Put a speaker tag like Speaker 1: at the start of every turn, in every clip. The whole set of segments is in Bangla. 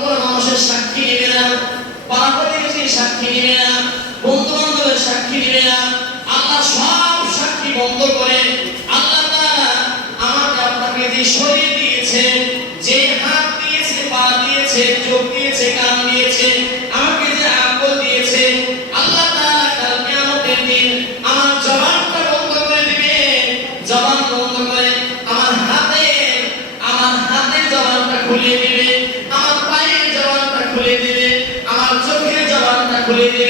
Speaker 1: কোনো মানুষের সাক্ষী নেবে না পাড়া প্রতিবেশীর সাক্ষী নেবে না বন্ধু বান্ধবের সাক্ষী নেবে না, আল্লাহ সব সাক্ষী বন্ধ করে আল্লাহ তারা আমাকে আপনাকে যে শরীর দিয়েছে, যে হাত দিয়েছে, পা দিয়েছে, চোখ mulher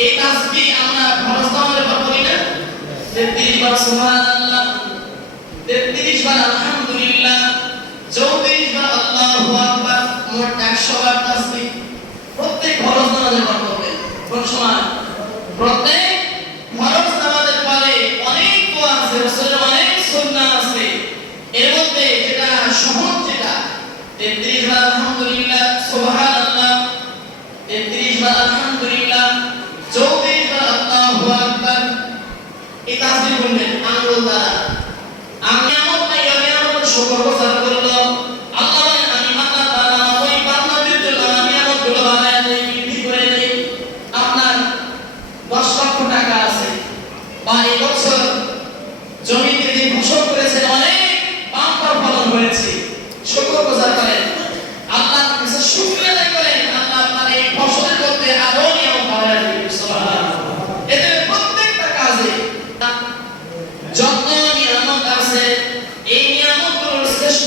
Speaker 1: এই তাসবিহ আমরা নামাজে পড়ি না? 33 বার সুবহানাল্লাহ 33 বার আলহামদুলিল্লাহ 34 বার আল্লাহু আকবার, মোট 100 বার প্রত্যেক ফরজ পড়তে হবে কোন সময়? প্রত্যেক ফরজ পরে অনেক দোয়া আছে, রাসূলের অনেক সুন্নাহ আছে। এর মধ্যে যেটা সহজ যেটা 33 বার আলহামদুলিল্লাহ, সুবহানাল্লাহ এই আমি আমার পাই আমি আমার শুকর করল এমন করে আপনার 10 লক্ষ টাকা আছে। বা এই বছর জমিতে যে ফসল করেছেন অনেক বাম্পার ফলন হয়েছে শুকর গোসার করেন আল্লাহর কাছে শুকরিয়া আদায় করেন আল্লাহ আপনার এই ফসলের মধ্যে আরও নিয়ম বাড়ায় দিবেন সুবহানাল্লাহ এদের প্রত্যেকটা কাজে যত নিয়ামত আছে এই নিয়ামতগুলোর শ্রেষ্ঠ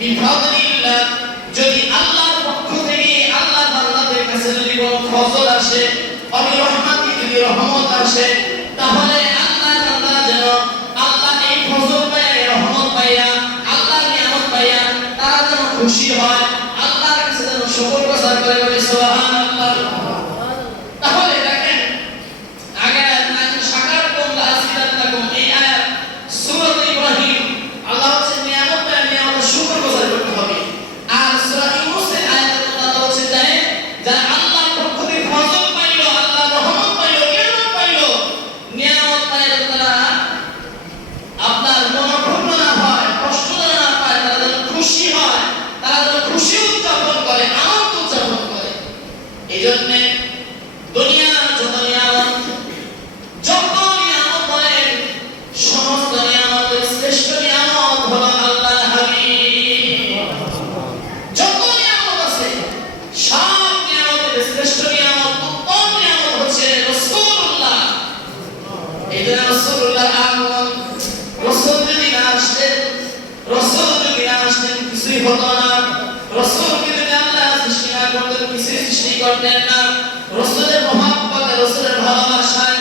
Speaker 1: বিফadlillah যদি আল্লাহর পক্ষ থেকে আল্লাহ বান্দাদের কাছে যদি কোনো ফজল আসে অবি রহমাতি তাহলে আল্লাহ বান্দারা যেন আল্লাহ এই ফজল পাইয়া এই রহমত পাইয়া আল্লাহ নিয়ামত পাইয়া তারা যেন খুশি হয় আল্লাহর কাছে যেন শুকর প্রচার করে বলে সুবহানাল্লাহ তাহলে দেখেন আগে আয়াত সাকার কোন আসিরাত লাকুম এই আয়াত সূরা ইব্রাহিম আল্লাহ হচ্ছে নিয়ামত আর নিয়ামত শুকর গোজার করতে হবে আর সূরা ইউনূসের আয়াতে আল্লাহ হচ্ছে দেয় যারা আল্লাহর পক্ষ থেকে ফজল পাইলো আল্লাহর রহমত পাইলো নিয়ামত পাইলো নিয়ামত পাইলো তারা আপনার মনোক্ষুণ্ণ না হয় কষ্ট যেন না পায় তারা যেন খুশি হয় তারা যেন খুশি উদযাপন করে আনন্দ উদযাপন করে এই জন্যে যত নিয়ামত যত নিয়ামত বলেন সমস্ত নিয়ামতের শ্রেষ্ঠ নিয়ামত হলো আল্লাহর হাবিব। যত নিয়ামত আছে, সব নিয়ামতের শ্রেষ্ঠ নিয়ামত, উত্তম নিয়ামত হচ্ছে রাসূলুল্লাহ। এই জন্য রাসূলুল্লাহ আগমন, রাসূল যদি না আসতেন, রাসূল যদি না আসতেন, কিছুই হতো না। আল্লাহ কিছুই সৃষ্টি করতেন না রসুলের মহাব্বত রসুলের ভালোবাসায়